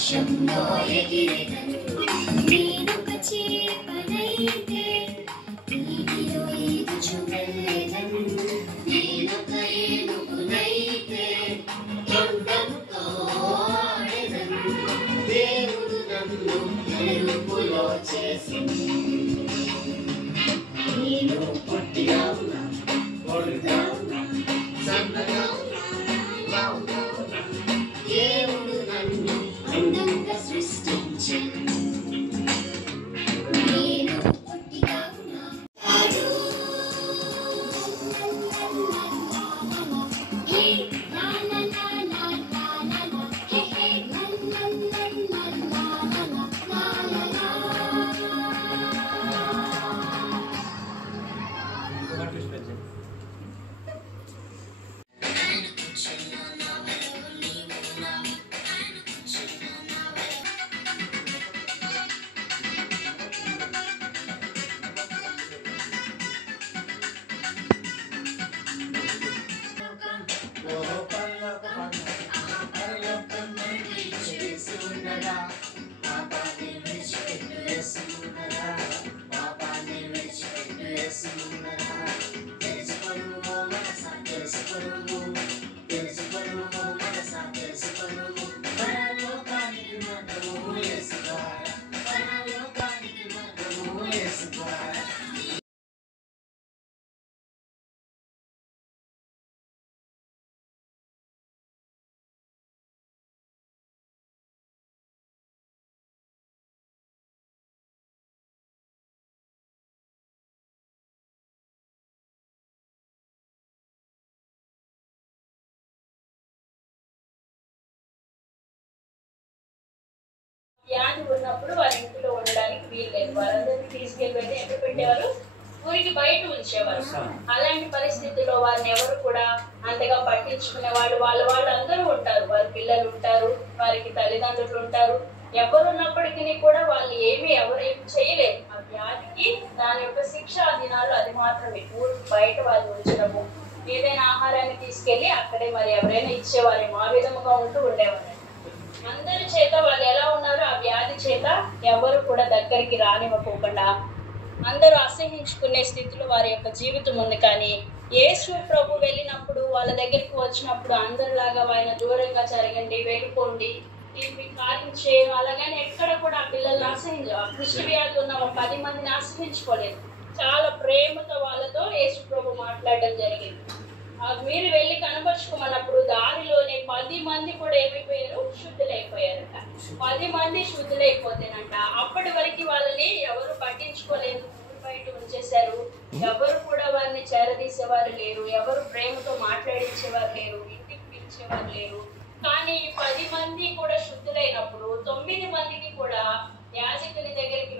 ఆకాశంలో ఎగిరెదను నేనొక చేపనైతే నీటిలో ఈదుచు వెళ్ళెదను నేనొక ఏనుగునైతే తొండంతో ఆడెదను దేవుడు నన్ను ఎరుపులో చేసెను నేను పొట్టిగా ఉన్నా పొడుగా ఉన్నా సన్నగా ఉన్నా లావుగా ఉన్నా దేవుడు నన్ను అందంగా సృష్టించెను నేను పొట్టిగా ఉన్నా వ్యాధి ఉన్నప్పుడు వారి ఇంట్లో ఉండడానికి వీల్లేదు వారందరినీ తీసుకెళ్ళి ఎక్కడ పెట్టేవారు ఊరికి బయట ఉంచేవారు అలాంటి పరిస్థితుల్లో వారిని ఎవరు కూడా అంతగా పట్టించుకునే వాళ్ళు అందరూ ఉంటారు వారి పిల్లలు ఉంటారు వారికి తల్లిదండ్రులు ఉంటారు ఎవరున్నప్పటికీ కూడా వాళ్ళు ఎవరేమి చేయలేరు ఆ వ్యాధికి దాని యొక్క శిక్షా దినాలు అది మాత్రమే ఊరికి బయట వాళ్ళు ఉంచడము ఏదైనా ఆహారాన్ని తీసుకెళ్లి అక్కడే మరి ఎవరైనా ఇచ్చేవారేమో ఆ విధముగా ఉంటూ ఉండేవారు అందరి చేత వాళ్ళు ఎలా ఉన్నారు ఆ వ్యాధి చేత ఎవరు కూడా దగ్గరికి రానివ్వకోకుండా అందరూ అసహించుకునే స్థితిలో వారి యొక్క జీవితం ఉంది కానీ యేసు ప్రభు వెళ్ళినప్పుడు వాళ్ళ దగ్గరికి వచ్చినప్పుడు అందరిలాగా ఆయన దూరంగా జరగండి వెళ్ళిపోండి మీ కార్యం చేయడం అలాగని ఎక్కడ కూడా ఆ పిల్లల్ని ఆ కృష్ణ వ్యాధి ఉన్న 10 మందిని ఆశ్రయించుకోలేదు చాలా ప్రేమతో వాళ్ళతో యేసు ప్రభు మాట్లాడడం జరిగింది మీరు వెళ్ళి కనపరుచుకోమన్నప్పుడు దారిలోనే 10 మంది కూడా ఏమైపోయారు శుద్ధులైపోయారట 10 మంది శుద్ధులైపోతేనంట అప్పటి వరకు వాళ్ళని ఎవరు పట్టించుకోలేదు బయట ఉంచేశారు ఎవరు కూడా వారిని చేరదీసేవారు లేరు ఎవరు ప్రేమతో మాట్లాడించేవారు లేరు ఇంటికి పిలిచేవారు లేరు కానీ ఈ 10 మంది కూడా శుద్ధులైనప్పుడు 9 మందికి కూడా యాజకుని దగ్గరికి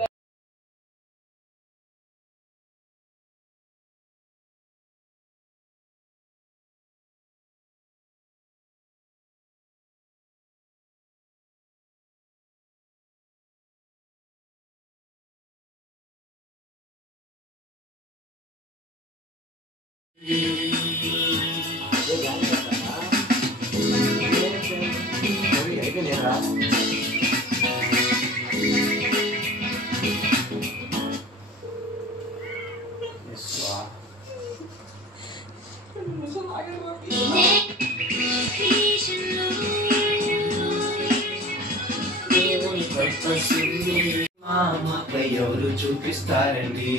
మాపై ఎవరు చూపిస్తారండి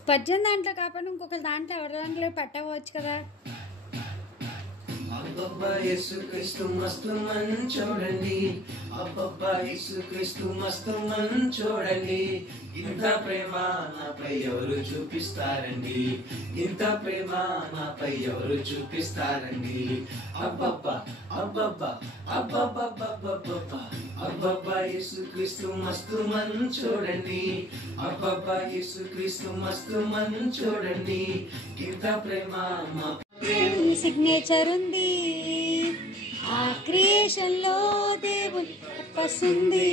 స్పర్జన్ దాంట్లో కాకుండా ఇంకొక దాంట్లో ఎవరి దాంట్లో పెట్టవచ్చు కదా అబ్బబ్బా యేసుక్రీస్తు మస్తు మంచోడండి అబ్బబ్బా యేసుక్రీస్తు మస్తు మంచోడండి ఇంత ప్రేమ నాపై ఎవరు చూపిస్తారండి ఇంత ప్రేమ నాపై ఎవరు చూపిస్తారండి అబ్బబ్బా అబ్బబ్బా అబ్బబ్బబ్బబ్బబ్బబ్బా అబ్బబ్బా యేసుక్రీస్తు మస్తు మంచోడండి అబ్బబ్బా యేసుక్రీస్తు మస్తు మంచోడండి ఇంత ప్రేమ సిగ్నేచర్ ఉంది ఆ క్రియేషన్లో దేవుని పర్పస్ ఉంది.